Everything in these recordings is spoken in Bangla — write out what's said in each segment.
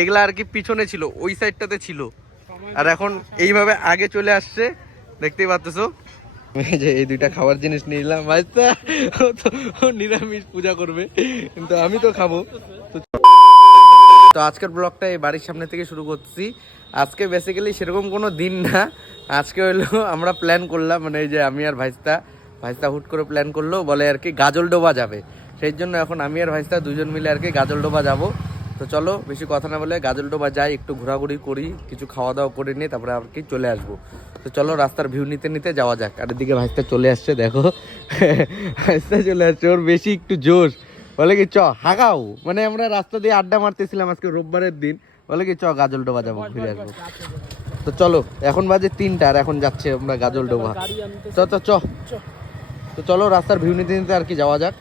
এগুলা আর কি পিছনে ছিল, ওই সাইডটাতে ছিল, আর এখন এইভাবে আগে চলে আসছে, দেখতেই পাচ্ছো। যে এই দুইটা খাবার জিনিস নিলাম, ভাইস্তা ও নিরামিষ পূজা করবে, কিন্তু আমি তো খাবো। তো আজকের ব্লগটা এই বাড়ির সামনে থেকে শুরু করছি। আজকে বেসিক্যালি সেরকম কোনো দিন না, আজকে হইলো আমরা প্ল্যান করলাম, মানে এই যে আমি আর ভাইস্তা হুট করে প্ল্যান করলো, বলে আর কি গাজলডোবা যাবে, সেই জন্য এখন আমি আর ভাইস্তা দুজন মিলে আর কি গাজলডোবা যাবো। তো চলো বেশি কথা না বলে গাজলডোবা যাই, একটু ঘোরাঘুরি করি, কিছু খাওয়া দাওয়া করে নিয়ে তারপরে আর কি চলে আসবো। তো চলো রাস্তার ভিউ নিতে নিতে যাওয়া যাক। আর এদিকে ভাইস্তা চলে আসছে, দেখো ভাইস্তা চলে আসছে, ওর বেশি একটু জোশ, বলে কি চ হাগাও, মানে আমরা রাস্তা দিয়ে আড্ডা মারতেছিলাম আজকে রোববারের দিন, বলে কি চ গাজলডোবা যাবো, ঘুরে আসবো। তো চলো এখন বাজে 3টা, আর এখন যাচ্ছে আমরা গাজলডোবা। তো চলো রাস্তার ভিউ নিতে নিতে আর কি যাওয়া যাক।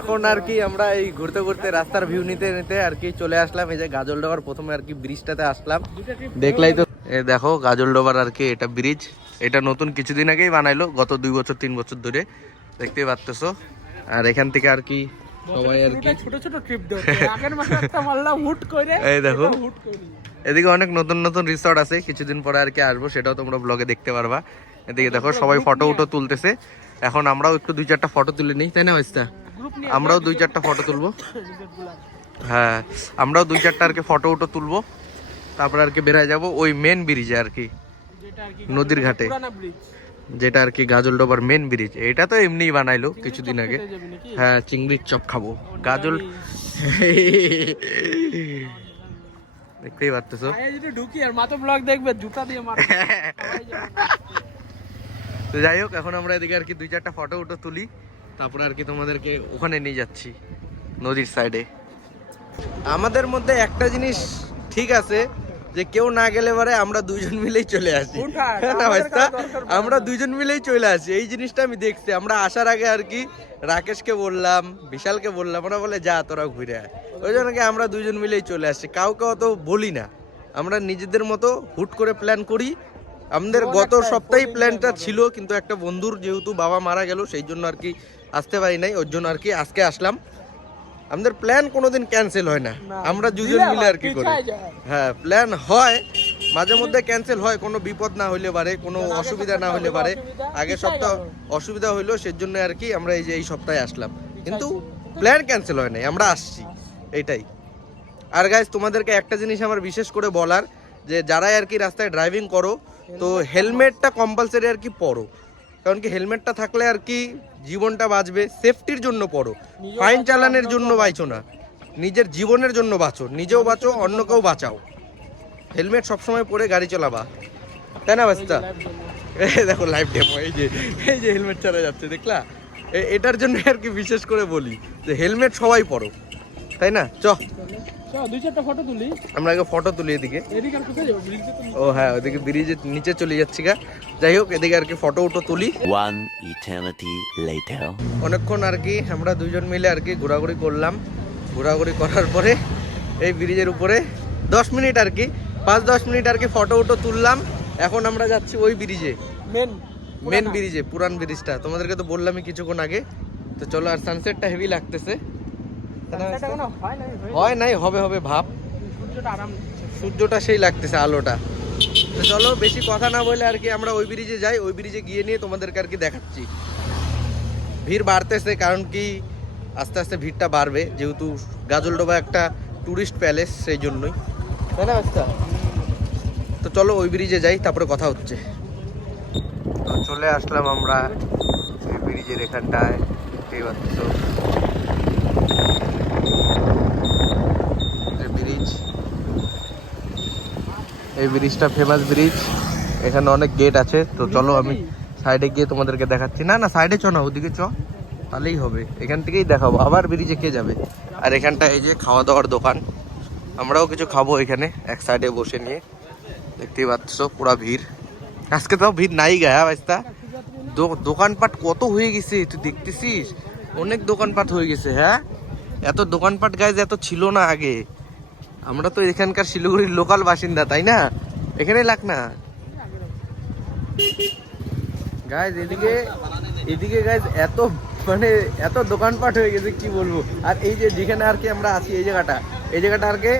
এখন আর কি আমরা এই ঘুরতে ঘুরতে রাস্তার ভিউ নিতে নিতে আর কি চলে আসলাম এই যে গাজলডোবার প্রথমে আর কি ব্রিজটাতে আসলাম, দেখলাই তো। দেখো গাজলডোবার আর কি এটা ব্রিজ, এটা নতুন কিছুদিন আগেই বানাইলো, গত 2 বছর 3 বছর ধরে, দেখতেই পাচ্তেছো। আর এখান থেকে আর কি সবাই আর কি ছোট ছোট ট্রিপ দেয়, আগের মাসে একটা মারলাম হুট করে, এই দেখো এদিকে অনেক নতুন নতুন রিসর্ট আছে, কিছুদিন পরে আর কি আসবো, সেটাও তোমরা ব্লগে দেখতে পারবা। এদিকে দেখো সবাই ফটো তুলতেছে, এখন আমরাও একটু 2-4টা ফটো তুলে নিই, তাই না ভাইস্তা? আমরাও 2-4টা ফটো তুলবো, হ্যাঁ আমরাও 2-4টা আর কি ফটো তুলবো, তারপর আর কি বেরাই যাবো ওই মেন ব্রিজে আর কি, নদীর ঘাটে, যেটা আর কি গাজলডোবার মেন ব্রিজ। এটা তো এমনি বানাইলো কিছুদিন আগে, হ্যাঁ চিংড়ির চপ খাবো গাজল, দেখতেই পাচ্তেছো। তো যাই হোক এখন আমরা এদিকে আর কি 2-4টা ফটো তুলি, তারপরে আর কি তোমাদেরকে ওখানে নিয়ে যাচ্ছি নদীর সাইডে। আমাদের মধ্যে একটা জিনিস ঠিক আছে যে কেউ না গেলে পরে আমরা 2জন মিলেই চলে আসি, না ভাইস্তা? আমরা 2জন মিলেই চলে আসি, এই জিনিসটা আমি দেখছি। আমরা আসার আগে আর কি রাকেশকে বললাম, বিশালকে বললাম, ওরা বলে যা তোরা ঘুরে আয়, ওই জন্য আমরা 2জন মিলেই চলে আসছি, কাউকে অত বলি না, আমরা নিজেদের মতো হুট করে প্ল্যান করি। আমাদের গত সপ্তাহে প্ল্যানটা ছিল, কিন্তু একটা বন্ধুর যেহেতু বাবা মারা গেল সেই জন্য আর কি আসতে পারি নাই, ওর জন্য আর কি আজকে আসলাম। আমাদের প্ল্যান কোনোদিন ক্যান্সেল হয় না, আমরা 2জন মিলে আর কি করি, হ্যাঁ প্ল্যান হয় মাঝে মধ্যে ক্যান্সেল হয়, কোনো বিপদ না হইলে পারে, কোনো অসুবিধা না হইলে পারে। আগের সপ্তাহ অসুবিধা হইলো সেই জন্য আর কি আমরা এই যে এই সপ্তাহে আসলাম, কিন্তু প্ল্যান ক্যান্সেল হয় নাই, আমরা আসছি এইটাই। আর গাইস তোমাদেরকে একটা জিনিস আমার বিশেষ করে বলার, যে যারাই আর কি রাস্তায় ড্রাইভিং করো তো হেলমেটটা কম্পালসারি আর কি পরো, কারণ কি হেলমেটটা থাকলে আর কি জীবনটা বাঁচবে, সেফটির জন্য পড়ো, ফাইন চালানের জন্য বাইচো না, নিজের জীবনের জন্য বাঁচো, নিজেও বাঁচো অন্যকেও বাঁচাও। হেলমেট সবসময় পরে গাড়ি চালাবা, তাই না বাস্তা? দেখো লাইভ ডেমো, এই যে হেলমেট ছাড়া যাচ্ছে দেখলা, এটার জন্য আর কি বিশেষ করে বলি যে হেলমেট সবাই পরো, তাই না? ফটো তুলি, আমরা আগে ফটো তুলি এদিকে। ও হ্যাঁ ওইদিকে ব্রিজের নিচে চলে যাচ্ছি গা। যাই হোক এদিকে আর কি ফটো তুলি। অনেকক্ষণ আর কি আমরা 2জন মিলে আর কি ঘোরাঘুরি করলাম, ঘোরাঘুরি করার পরে এই ব্রিজের উপরে 10 মিনিট আর কি 5-10 মিনিট আর কি ফটো তুললাম। এখন আমরা যাচ্ছি ওই ব্রিজে, মেন ব্রিজে, পুরান ব্রিজটা, তোমাদেরকে তো বললামই কিছুক্ষণ আগে। তো চলো, আর সানসেটটা হেভি লাগতেছে, হয় নাই হবে ভাব, সূর্যটা সেই লাগতেছে আলোটা। তো চলো বেশি কথা না বলে আর কি আমরা ওই ব্রিজে যাই, ওই ব্রিজে গিয়ে নিয়ে তোমাদেরকে আর কি দেখাচ্ছি। ভিড় বাড়তেছে, কারণ কি আস্তে আস্তে ভিড়টা বাড়বে, যেহেতু গাজলডোবা একটা টুরিস্ট প্যালেস, সেই জন্যই, তাই না বাচ্চা? তো চলো ওই ব্রিজে যাই, তারপরে কথা হচ্ছে। তো চলে আসলাম আমরা এই ব্রিজের এখানটায়, দেখতেই পাচ্ছ ব্রিজ, এই ব্রিজটা ফেমাস ব্রিজ, এখানে অনেক গেট আছে। তো চলো আমি সাইডে গিয়ে তোমাদেরকে দেখাচ্ছি। না সাইডে চ না, ওদিকে চ, তাহলেই হবে, এখান থেকেই দেখাবো। আবার ব্রিজে কে যাবে? আর এখানটা এই যে খাওয়া দাওয়ার দোকান, আমরাও কিছু খাবো এখানে এক সাইডে বসে নিয়ে। দেখতেই পাচ্ছ পুরা ভিড়। আজকে তাও ভিড় নাই গায়া বাস্তা। দোকানপাট কত হয়ে গেছে তুই দেখতেছিস, অনেক দোকানপাট হয়ে গেছে। হ্যাঁ, এত দোকানপাট গাইজ এত ছিল না আগে। আমরা তো এখানকার শিলিগুড়ির লোকাল বাসিন্দা, তাই না? এখানেই লাগ না গাইজ। এদিকে গাইজ এত মানে এত দোকানপাট হয়ে গেছে কি বলবো। আর এই যে যেখানে আর কি আমরা আছি এই জায়গাটা আর কি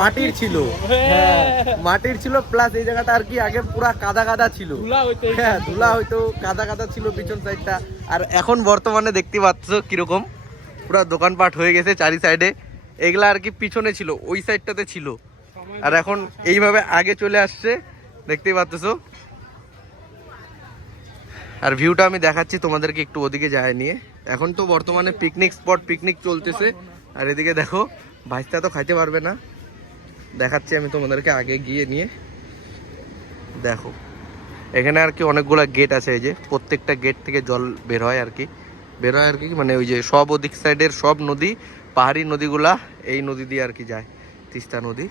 মাটির ছিল। হ্যাঁ, মাটির ছিল, প্লাস এই জায়গাটা আর কি আগে পুরা কাদা ছিল। হ্যাঁ, ধুলা হইতো, কাদা ছিল পিছন সাইডটা। আর এখন বর্তমানে দেখতে পাচ্ছ কিরকম পুরা দোকানপাট হয়ে গেছে চারি সাইডে। এগুলা আর কি পিছনে ছিল, ওই সাইডটাতে ছিল, আর এখন এইভাবে আগে চলে আসছে, দেখতেই পাচ্ছ। আর ভিউটা আমি দেখাচ্ছি তোমাদেরকে একটু ওদিকে যায় নিয়ে। এখন তো বর্তমানে পিকনিক স্পট, পিকনিক চলতেছে। আর এদিকে দেখো ভাইস্তা তো খাইতে পারবে না, দেখাচ্ছি আমি তোমাদেরকে আগে গিয়ে নিয়ে। দেখো এখানে আর কি অনেকগুলো গেট আছে, এই যে প্রত্যেকটা গেট থেকে জল বের হয় আর কি মানে ওই যে সব ওদিক সাইডের সব নদী, পাহাড়ি নদীগুলা এই নদী দিয়ে আর কি যায়, তিস্তা নদী।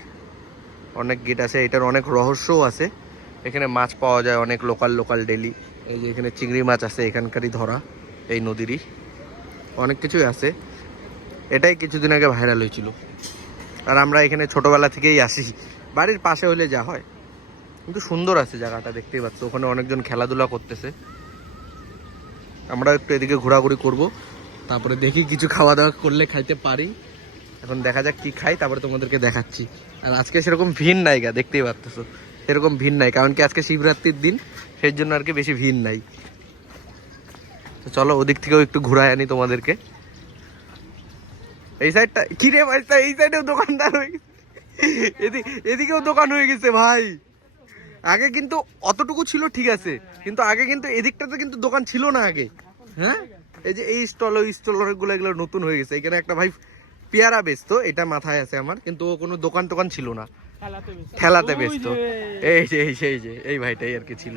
অনেক গেট আছে, এটার অনেক রহস্যও আছে। এখানে মাছ পাওয়া যায় অনেক লোকাল ডেলি। এই যে এখানে চিংড়ি মাছ আছে এখানকারই ধরা, এই নদীরই অনেক কিছুই আছে। এটাই কিছুদিন আগে ভাইরাল হয়েছিল। আর আমরা এখানে ছোটবেলা থেকেই আসি, বাড়ির পাশে হলে যা হয়। কিন্তু সুন্দর আছে জায়গাটা, দেখতেই পাচ্ছ। ওখানে অনেকজন খেলাধুলা করতেছে। আমরা একটু এদিকে ঘোরাঘুরি করব, তারপরে দেখি কিছু খাওয়া দাওয়া করলে খাইতে পারি। এখন দেখা যাক কি খাই, তারপরে তোমাদেরকে দেখাচ্ছি। আর আজকে সেরকম ভিড় নাই গা, দেখতেই পাচ্ছ সেরকম ভিড় নাই, কারণ কি আজকে শিবরাত্রির দিন, সেই জন্য আর কি বেশি ভিড় নাই। তো চলো ওদিক থেকেও একটু ঘুরাই আনি তোমাদেরকে। এই সাইডটা কি রে ভাই, এই সাইডেও দোকানদার হয়ে গেছে, এদিকেও দোকান হয়ে গেছে ভাই। আগে কিন্তু অতটুকু ছিল ঠিক আছে, কিন্তু আগে কিন্তু এদিকটাতে কিন্তু দোকান ছিল না আগে। হ্যাঁ, এই যে এই স্টল ওই স্টল অনেকগুলো এগুলো নতুন হয়ে গেছে। এখানে একটা ভাই পেয়ারা বেচতো, এটা মাথায় আছে আমার, কিন্তু ও কোনো দোকান টোকান ছিল না, ঠেলাতে বেচতো। এই যে এই ভাইটাই আর কি ছিল,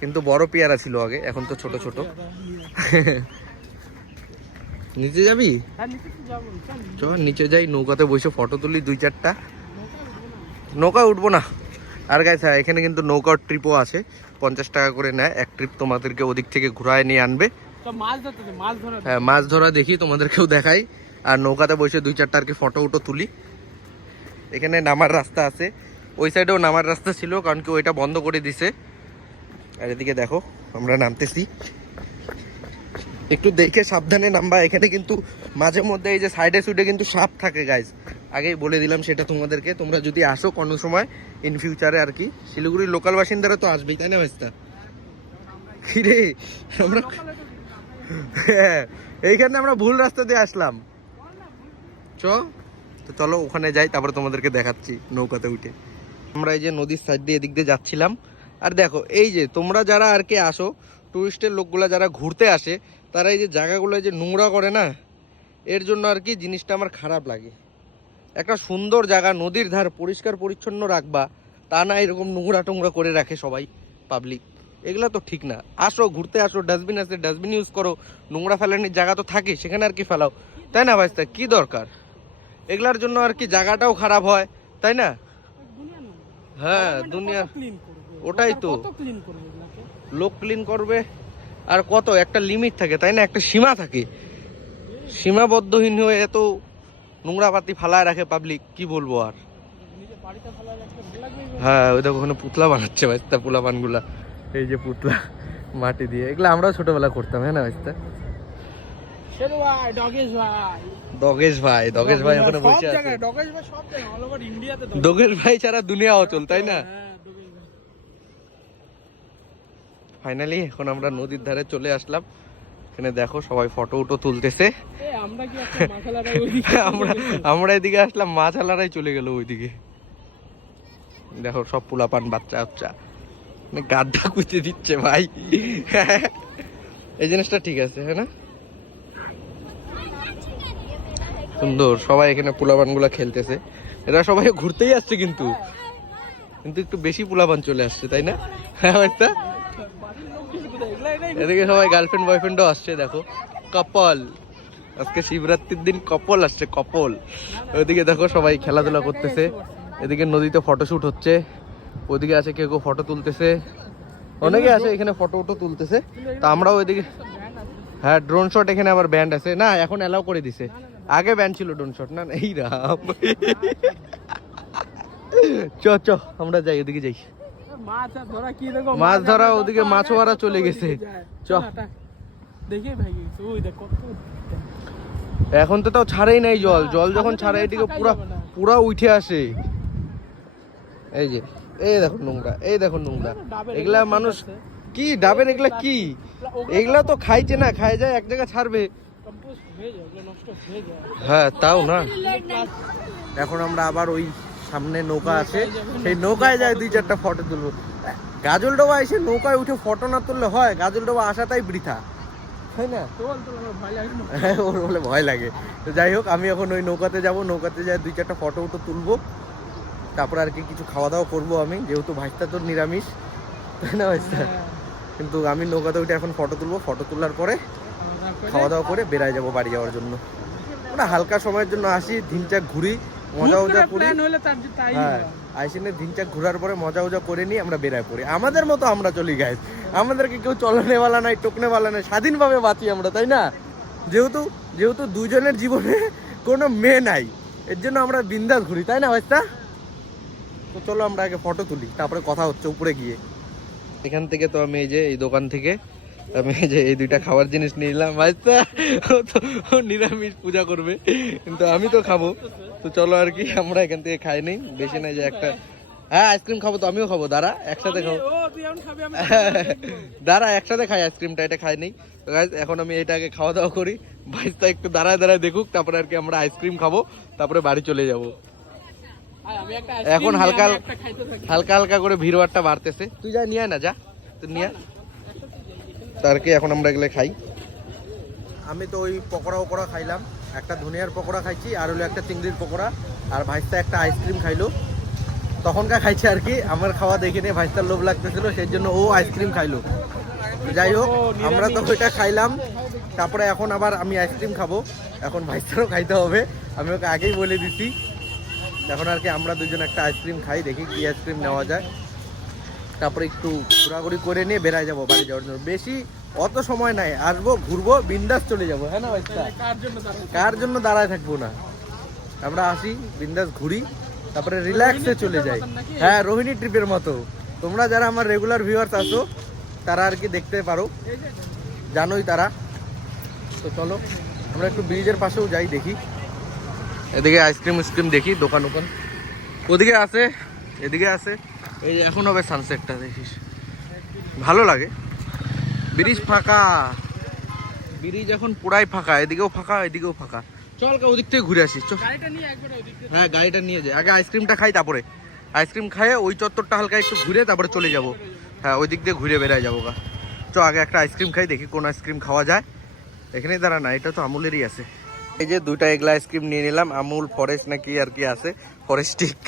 কিন্তু বড় পেয়ারা ছিল আগে, এখন তো ছোট ছোট। নিচে যাবি? চল নিচে যাই, নৌকাতে বসে ফটো তুলি 2-4টা। নৌকায় উঠবো না। আর গাইস এখানে কিন্তু নৌকার ট্রিপও আছে, 50 টাকা করে নেয় এক ট্রিপ, তোমাদেরকে ওদিক থেকে ঘুরায় নিয়ে আনবে। হ্যাঁ, মাছ ধরা দেখি, তোমাদেরকেও দেখাই। আর নৌকাতে বসে 2-4টা আর কি ফটো উটো তুলি। এখানে নামার রাস্তা আছে, ওই সাইডেও নামার রাস্তা ছিল, কারণ কি ওইটা বন্ধ করে দিছে। আর এদিকে দেখো আমরা নামতেছি, একটু দেখে সাবধানে নামবা। এখানে কিন্তু মাঝে মধ্যে এই যে সাইডে সুইডে কিন্তু সাপ থাকে গাইজ, আগেই বলে দিলাম সেটা তোমাদেরকে। তোমরা যদি আসো কোনো সময় ইন ফিউচারে আর কি, শিলিগুড়ির লোকাল বাসিন্দারা তো আসবেই, তাই না ভাইস্তা? রে আমরা হ্যাঁ, এইখানে আমরা ভুল রাস্তা দিয়ে আসলাম। তো চলো ওখানে যাই, তারপরে তোমাদেরকে দেখাচ্ছি নৌকাতে উঠে। আমরা এই যে নদীর সাইড দিয়ে এদিক দিয়ে যাচ্ছিলাম। আর দেখো এই যে তোমরা যারা আর কি আসো, টুরিস্টের লোকগুলা যারা ঘুরতে আসে, তারা এই যে জায়গাগুলো যে নোংরা করে না, এর জন্য আর কি জিনিসটা আমার খারাপ লাগে। একটা সুন্দর জায়গা, নদীর ধার, পরিষ্কার পরিচ্ছন্ন রাখবা, তা না এরকম নোংরা টোংরা করে রাখে সবাই পাবলিক। এগুলো তো ঠিক না। আসো ঘুরতে আসো, ডাস্টবিন আছে ডাস্টবিন ইউজ করো, নোংরা ফেলানোর জায়গা তো থাকে সেখানে আর কি ফেলাও, তাই না ভাইস্তা? কি দরকার এগুলার জন্য আর কি? জায়গাটাও খারাপ হয়, তাই না? হ্যাঁ, দুনিয়া ওটাই তো, লোক ক্লিন করবে আর কত, একটা লিমিট থাকে তাই না, একটা সীমা থাকে। সীমাবদ্ধহীন হয়ে এত নোংরা পাতি ফালায় রাখে পাবলিক, কি বলবো আর। হ্যাঁ, ওই দেখো ওখানে পুতলা বানাচ্ছে ভাইস্তা, পুলা পানগুলা, এই যে পুতলা মাটি দিয়ে, এগুলো আমরাও ছোটবেলা করতাম, হ্যাঁ না ভাইস্তা? দগেশ ভাই ওখানে বসে আছে। দগেশ ভাই ছাড়া দুনিয়া অচল, তাই না? ফাইনালি এখন আমরা নদীর ধারে চলে আসলাম। এখানে দেখো সবাই ফটো উটো তুলতেছে। আমরা এদিকে আসলাম, মাছালারাই চলে গেল ওইদিকে। দেখো সব পোলাপান বাচ্চা গাড্ডা কুচে দিচ্ছে ভাই। এই জিনিসটা ঠিক আছে, হ্যাঁ না? সুন্দর, সবাই এখানে পোলাপান গুলা খেলতেছে। এরা সবাই ঘুরতেই আসছে, কিন্তু একটু বেশি পোলাপান চলে আসছে, তাই না? হ্যাঁ, এদিকে সবাই গার্লফ্রেন্ড বয়ফ্রেন্ডও আসছে। দেখো কপল, আজকে শিবরাত্রির দিন কপল আসছে, কপল। ওইদিকে দেখো সবাই খেলাধুলা করতেছে, এদিকে নদীতে ফটোশুট হচ্ছে, ওইদিকে আছে কেউ কেউ ফটো তুলতেছে, অনেকে আছে এখানে ফটো উটো তুলতেছে। তা আমরাও ওইদিকে, হ্যাঁ ড্রোন শট এখানে আবার ব্যান্ড আছে না, এখন অ্যালাউ করে দিছে, আগে ব্যান্ড ছিল ড্রোন শট না। এই রাম, চ চ আমরা যাই, ওদিকে যাই, মাছ ধরা, ওদিকে মাছ মারা চলে গেছে। চ এখন তো তাও ছাড়েই নাই জল, জল যখন ছাড়ে এদিকে পুরা পুরা উঠে আসে। এই যে এই দেখো নোংরা, এই দেখো নোংরা, এগুলা মানুষ কি ডাবের, এগুলা কি, এগুলা তো খাইছে না, খাই যায় এক জায়গায় ছাড়বে, হ্যাঁ তাও না। এখন আমরা আবার ওই সামনে নৌকা আছে, সেই নৌকায় যায় 2-4টা ফটো তুলবো। গাজলডোবা এসে নৌকায় উঠে ফটো না তুললে হয়? গাজলডোবা আসাটাই বৃথা, তাই না? হ্যাঁ ওর বলে ভয় লাগে। তো যাই হোক, আমি এখন ওই নৌকাতে যাব, নৌকাতে যাই 2-4টা ফটো উটো তুলবো, তারপরে আর কি কিছু খাওয়া দাওয়া করবো আমি, যেহেতু ভাইস্তা তো নিরামিষ, তাই না ভাইস্তা? কিন্তু আমি নৌকাতে উঠে এখন ফটো তুলবো, ফটো তোলার পরে খাওয়া দাওয়া করে বেড়ায় যাবো বাড়ি যাওয়ার জন্য। আমরা হালকা সময়ের জন্য আসি, দিনচাক ঘুরি, মজা উজা করি। হ্যাঁ আইসিনে দিনচাক ঘোরার পরে মজা উজা করে নিয়ে আমরা বেড়ায় পড়ি, আমাদের মতো আমরা চলি গাইস। আমাদেরকে কেউ চলনেওয়ালা নাই, টোকনেওয়ালা নাই, স্বাধীনভাবে বাঁচি আমরা, তাই না? যেহেতু যেহেতু দুজনের জীবনে কোনো মেয়ে নাই, এর জন্য আমরা বিন্দাস ঘুরি, তাই না ভাইস্তা? তো চলো আমরা আগে ফটো তুলি, তারপরে কথা হচ্ছে উপরে গিয়ে। এখান থেকে তো আমি এই যে এই দোকান থেকে আমি এই যে এই 2টা খাবার জিনিস নিয়ে নিলাম। ভাইস্তা ও নিরামিষ পূজা করবে, কিন্তু আমি তো খাবো। তো চলো আর কি আমরা এখান থেকে খাই নেই, বেশি নাই যে একটা, হ্যাঁ আইসক্রিম খাবো, তো আমিও খাবো, দাঁড়া একসাথে খাবো, দাঁড়া একসাথে খাই আইসক্রিমটা, এটা খাই নেই। তো গাইস এখন আমি এটাকে খাওয়া দাওয়া করি, ভাইস্তা একটু দাঁড়ায় দাঁড়ায় দেখুক, তারপরে আর কি আমরা আইসক্রিম খাবো, তারপরে বাড়ি চলে যাবো। এখন হালকা হালকা হালকা করে ভিড়ভাড়টা বাড়তেছে, তুই যা নিয়ে না, যা তুই নিয়ে তার কি। এখন আমরা এগুলো খাই, আমি তো ওই পকোড়া ওকোড়া খাইলাম, একটা ধনিয়ার পকোড়া খাইছি, আর হলো একটা চিংড়ির পকোড়া, আর ভাইস্তা একটা আইসক্রিম খাইলো, তখনকার খাইছে আর কি। আমার খাওয়া দেখে নিয়ে ভাইস্তার লোভ লাগতেছিল, সেই জন্য ও আইসক্রিম খাইলো। যাই হোক আমরা তো ওইটা খাইলাম, তারপরে এখন আবার আমি আইসক্রিম খাবো, এখন ভাইস্তারও খাইতে হবে, আমি ওকে আগেই বলে দিছি। এখন আর কি আমরা দুজন একটা আইসক্রিম খাই, দেখি কি আইসক্রিম নেওয়া যায়, তারপরে একটু ঘোরাঘুরি করে নিয়ে বেড়ায় যাবো বাড়ি যাওয়ার জন্য। বেশি অত সময় নাই, আসবো ঘুরবো বিন্দাস চলে যাবো, হ্যাঁ না ভাইস্তা? কার জন্য দাঁড়ায় থাকবো না, আমরা আসি বিন্দাস ঘুরি, তারপরে রিল্যাক্সে চলে যাই। হ্যাঁ রোহিণী ট্রিপের মতো। তোমরা যারা আমার রেগুলার ভিউয়ার্স আছো তারা আর কি দেখতে পারো, জানোই তারা। তো চলো আমরা একটু ব্রিজের পাশেও যাই, দেখি এদিকে আইসক্রিম উইসক্রিম দেখি, দোকান ওখান ওদিকে আছে, এদিকে আছে। এই যে এখন হবে সানসেটটা, দেখিস ভালো লাগে। ব্রিজ ফাঁকা, ব্রিজ এখন পুরাই ফাঁকা, এদিকেও ফাঁকা এদিকেও ফাঁকা। চল ওদিক থেকে ঘুরে আসিস, চল। হ্যাঁ গাড়িটা নিয়ে যাই, আগে আইসক্রিমটা খাই, তারপরে আইসক্রিম খাইয়ে ওই চত্বরটা হালকা একটু ঘুরে তারপরে চলে যাব। হ্যাঁ ওই দিক দিয়ে ঘুরে বেড়ায় যাবো গা। চ আগে একটা আইসক্রিম খাই, দেখি কোন আইসক্রিম খাওয়া যায়। এখানেই দাঁড়া না, এটা তো আমুলেরই আছে। এই যে 2টা এগলা আইসক্রিম নিয়ে নিলাম, আমুল ফরেস্ট নাকি আর কি আছে, ফরেস্টিক।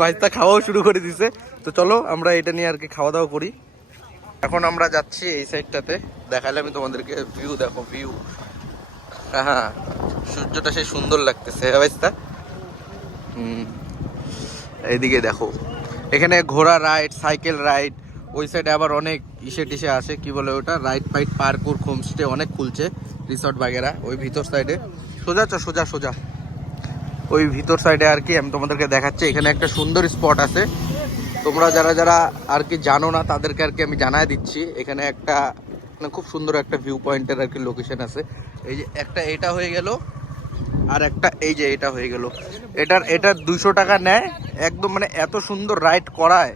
ভাইস্তা খাওয়াও শুরু করে দিছে। তো চলো আমরা এটা নিয়ে আর কি খাওয়া দাওয়া করি। এখন আমরা যাচ্ছি এই সাইডটাতে, দেখালে আমি তোমাদেরকে ভিউ, দেখো ভিউ, হ্যাঁ সূর্যটা সেই সুন্দর লাগতেছে ভাইস্তা। এইদিকে দেখো, এখানে ঘোড়া রাইড, সাইকেল রাইড, ওই সাইডে আবার অনেক ইসে টিসে আসে, কি বলে ওটা, রাইড ফাইড, পার্কুর, হোমস্টে অনেক খুলছে, রিসর্ট বাগেরা ওই ভিতর সাইডে। সোজা চ, সোজা সোজা ওই ভিতর সাইডে আর কি আমি তোমাদেরকে দেখাচ্ছি। এখানে একটা সুন্দর স্পট আছে, তোমরা যারা যারা আর কি জানো না তাদেরকে আর কি আমি জানাই দিচ্ছি। এখানে একটা খুব সুন্দর একটা ভিউ পয়েন্টের আর কি লোকেশন আছে। এই যে একটা এটা হয়ে গেল, আর একটা এই যে এটা হয়ে গেল। এটার 200 টাকা নেয় একদম, মানে এত সুন্দর রাইড করায়,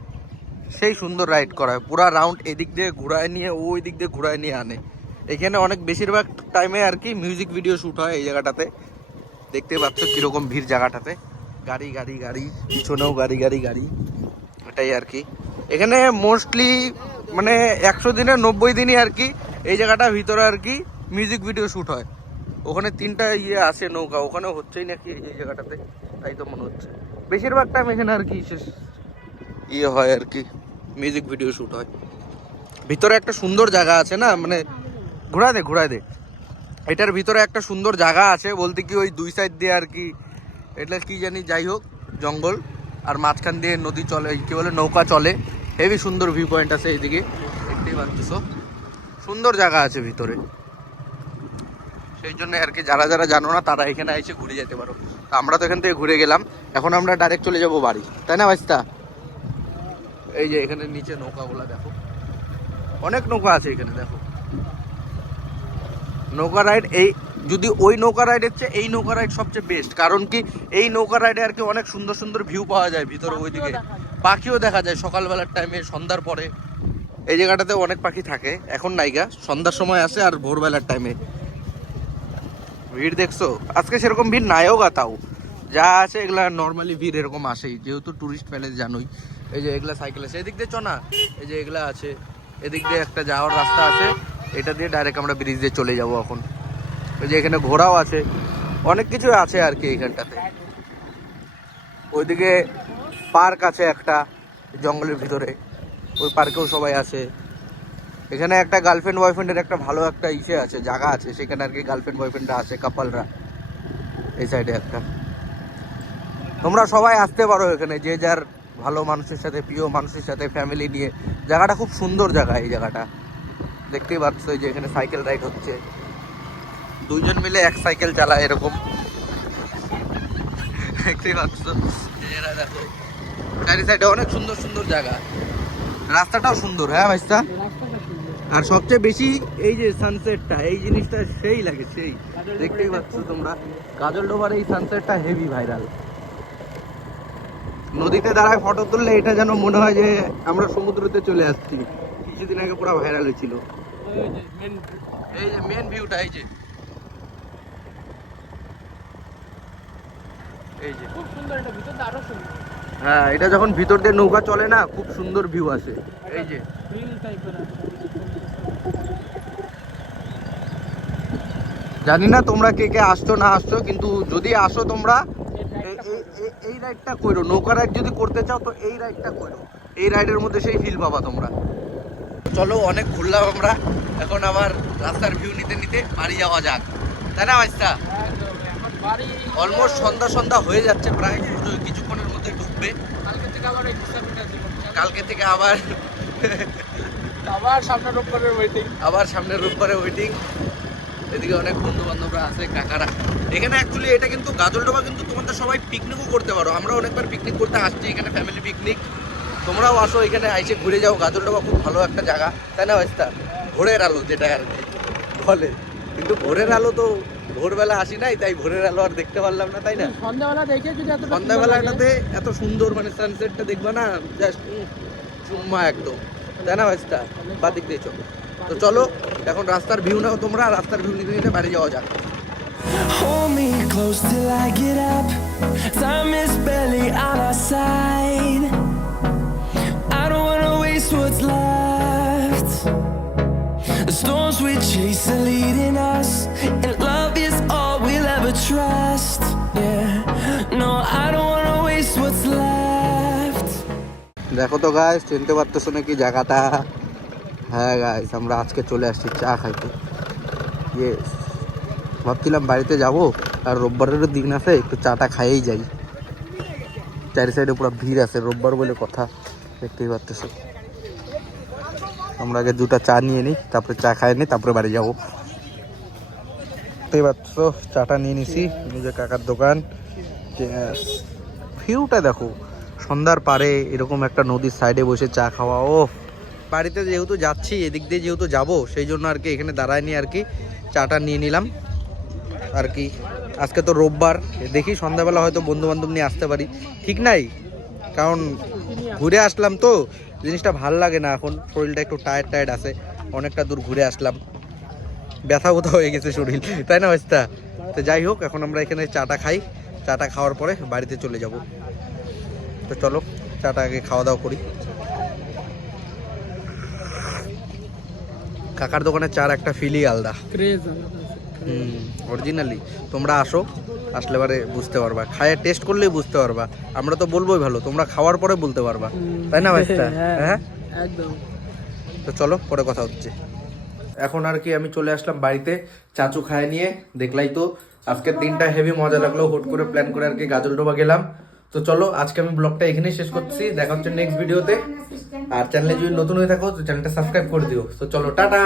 সেই সুন্দর রাইড করায়, পুরা রাউন্ড এদিক দিয়ে ঘুরায় নিয়ে ওই দিক দিয়ে ঘুরায় নিয়ে আনে। এখানে অনেক বেশিরভাগ টাইমে আর কি মিউজিক ভিডিও শ্যুট হয় এই জায়গাটাতে। দেখতে পাচ্ছ কিরকম ভিড় জায়গাটাতে, গাড়ি গাড়ি গাড়ি, পিছনেও গাড়ি গাড়ি গাড়ি, এটাই আর কি। এখানে মোস্টলি মানে 100 দিনে 90 দিনই আর কি এই জায়গাটার ভিতরে আর কি মিউজিক ভিডিও শ্যুট হয়। ওখানে 3টা ইয়ে আছে নৌকা, ওখানেও হচ্ছেই নাকি এই জায়গাটাতে, তাই তো মনে হচ্ছে। বেশিরভাগ টাইম এখানে আর কি ইয়ে হয় আর কি, মিউজিক ভিডিও শ্যুট হয়। ভিতরে একটা সুন্দর জায়গা আছে না, মানে ঘোরায় দে এটার ভিতরে একটা সুন্দর জায়গা আছে, বলতে কি ওই দুই সাইড দিয়ে আর কি, এটা কি জানি, যাই হোক জঙ্গল, আর মাঝখান দিয়ে নদী চলে, কি বলে নৌকা চলে। হেভি সুন্দর ভিউ পয়েন্ট আছে এইদিকে, দেখতেই পাচ্ছ, সুন্দর জায়গা আছে ভিতরে। সেই জন্য আর কি যারা যারা জানো না তারা এখানে এসে ঘুরে যেতে পারো। তো আমরা তো এখান থেকে ঘুরে গেলাম, এখন আমরা ডাইরেক্ট চলে যাব বাড়ি, তাই না ভাইস্তা? এই যে এখানে নিচে নৌকাগুলা দেখো, অনেক নৌকা আছে এখানে দেখো, নৌকা রাইড। এই যদি ওই নৌকা রাইডের চেয়ে এই নৌকা রাইড সবচেয়ে বেস্ট, কারণ কি এই নৌকা রাইডে আর কি অনেক সুন্দর সুন্দর ভিউ পাওয়া যায় ভিতরে, ওইদিকে পাখিও দেখা যায় সকালবেলার টাইমে, সন্ধ্যার পরে। এই জায়গাটাতে অনেক পাখি থাকে, এখন নাইগা, সন্ধ্যার সময় আসে আর ভোরবেলার টাইমে। ভিড় দেখছো, আজকে সেরকম ভিড় নাইও গা, তাও যা আছে এগুলা নর্মালি ভিড় এরকম আসেই, যেহেতু টুরিস্ট প্যালেস জানোই। এই যে এগুলা সাইকেল আছে, এদিক দিয়ে চনা, এই যে এগুলা আছে, এদিক দিয়ে একটা যাওয়ার রাস্তা আছে, এটা দিয়ে ডাইরেক্ট আমরা ব্রিজ দিয়ে চলে যাব এখন। ওই যে এখানে ঘোড়াও আছে, অনেক কিছু আছে আর কি এইখানটাতে। ওইদিকে পার্ক আছে একটা জঙ্গলের ভিতরে, ওই পার্কেও সবাই আছে। এখানে একটা গার্লফ্রেন্ড বয়ফ্রেন্ডের একটা ভালো একটা ইসে আছে, জায়গা আছে, সেখানে আর কি গার্লফ্রেন্ড বয়ফ্রেন্ডরা আছে, কাপলরা। এই সাইডে একটা, তোমরা সবাই আসতে পারো এখানে, যে যার ভালো মানুষের সাথে, প্রিয় মানুষের সাথে, ফ্যামিলি নিয়ে। জায়গাটা খুব সুন্দর জায়গা, এই জায়গাটা দেখতেই পাচ্ছ, যে এখানে সাইকেল রাইড হচ্ছে, দুইজন মিলে এক সাইকেল চালায় এরকম, দেখতেই পাচ্ছ। এরা দেখো চারি সাইডে অনেক সুন্দর সুন্দর জায়গা, রাস্তাটাও সুন্দর। হ্যাঁ ভাইস্তা, আর সবচেয়ে বেশি এই যে সানসেটটা, এই জিনিসটা সেই লাগে, সেই দেখতেই পাচ্ছ তোমরা, গাজলডোবার এই সানসেটটা হেভি ভাইরাল। নদীতে দাঁড়ায় ফটো তুললে এটা যেন মনে হয় যে আমরা সমুদ্রতে চলে আসছি। কিছুদিন আগে পুরো ভাইরাল হয়েছিল। এই যে মেন ভিউটা, এই যে খুব সুন্দর, এটা ভিতর দিয়ে আরো সুন্দর। হ্যাঁ, এটা যখন ভিতর দিয়ে নৌকা চলে না, খুব সুন্দর ভিউ আসে। এই যে জানি না তোমরা কে কে আসছো না আসছো, কিন্তু যদি আসো তোমরা এই রাইডটা করো, নৌকা রাইড যদি করতে চাও তো এই রাইডটা করো, এই রাইডের মধ্যে সেই ফিল পাবা তোমরা। চলো, অনেক ঘুরলাম আমরা, এখন আবার রাস্তার ভিউ নিতে নিতে বাড়ি যাওয়া যাক, তাই না ভাইস্তা? অলমোস্ট সন্ধ্যা সন্ধ্যা হয়ে যাচ্ছে প্রায়, কিছুক্ষণের মধ্যে ঢুকবে। কালকে থেকে আবার সামনের রোববারে ওয়েটিং। এদিকে অনেক বন্ধু বান্ধবরা আছে, কাকারা এখানে। অ্যাকচুয়ালি এটা কিন্তু গাজলডোবা, কিন্তু তোমাদের সবাই পিকনিকও করতে পারো, আমরা অনেকবার পিকনিক করতে আসছি এখানে, ফ্যামিলি পিকনিক। তোমরাও আসো এখানে, আইসে ঘুরে যাও। গাজলডোবা খুব ভালো একটা জায়গা, তাই না ভাইস্তা? ভোরের আলো যেটা আর কি বলে, কিন্তু ভোরের আলো তো ভোরবেলা আসি নাই, তাই ভোরের আলো আর দেখতে পারলাম না, তাই না? সন্ধ্যাবেলা দেখে যদি সন্ধ্যাবেলাটাতে এত সুন্দর মানে সানসেটটা দেখবা না, জাস্ট চুম্মা একদম, তাই না ভাইস্তা? বাদিক দিয়ে চলো। তো চলো এখন রাস্তার ভিউ নাও তোমরা, রাস্তার ভিউ নিতে নিতে বাড়ি যাওয়া যাক। Hold me close till I get up. Time is barely on our side. I don't wanna waste what's left. The storms we chase are leading us, and love is all we'll ever trust. Yeah, no, I don't wanna waste what's left. দেখো তো গাইস, চিনতে পারতেছো নাকি জায়গাটা? হ্যাঁ গাইস, আমরা আজকে চলে আসছি চা খাইতে। ইয়েস, ভাবছিলাম বাড়িতে যাব, আর রোববারেরও দিন আছে, একটু চাটা খাইয়েই যাই। চারি সাইডে পুরো ভিড় আছে, রোববার বলে কথা, দেখতেই পারতেছো। আমরা আগে দুটা চা নিয়ে নিই, তারপরে চা খাই নিই, তারপরে বাড়ি যাবো। দেখতেই পাচ্ছ, চাটা নিয়ে নিছি, নিজের কাকার দোকান। ভিউটা দেখো, সন্ধ্যার পারে এরকম একটা নদীর সাইডে বসে চা খাওয়া। ও, বাড়িতে যেহেতু যাচ্ছি, এদিক দিয়ে যেহেতু যাবো, সেই জন্য আর কি এখানে দাঁড়ায়নি আর কি, চাটা নিয়ে নিলাম আর কি। আজকে তো রোববার, দেখি সন্ধ্যাবেলা হয়তো বন্ধু বান্ধব নিয়ে আসতে পারি, ঠিক নাই, কারণ ঘুরে আসলাম তো, জিনিসটা ভাল লাগে না এখন, শরীরটা একটু টায়ার্ড টায়ার্ড আছে, অনেকটা দূর ঘুরে আসলাম, ব্যথা ব্যথা হয়ে গেছে শরীর, তাই না ভাইস্তা? তো যাই হোক, এখন আমরা এখানে চাটা খাই, চাটা খাওয়ার পরে বাড়িতে চলে যাব। তো চলো চাটা আগে খাওয়া দাওয়া করি। কাকার দোকানে চার একটা ফিলই আলাদা, অরিজিনালি। তোমরা আসো, আসলে বারে বুঝতে পারবা, খায় টেস্ট করলেই বুঝতে পারবা। আমরা তো বলবোই ভালো, তোমরা খাওয়ার পরে বলতে পারবা, তাই না ভাইস্তা? হ্যাঁ একদম। তো চলো, পরে কথা হচ্ছে। এখন আর কি আমি চলে আসলাম বাড়িতে চাচু খায় নিয়ে। দেখলাই তো আজকের দিনটা হেভি মজা লাগলো, হুট করে প্ল্যান করে আর কি গাজলডোবা গেলাম। তো চলো আজকে আমি ব্লগটা এখানেই শেষ করছি, দেখা হচ্ছে নেক্সট ভিডিওতে। আর চ্যানেলে যদি নতুন হয়ে থাকো তো চ্যানেলটা সাবস্ক্রাইব করে দিও। তো চলো টাটা।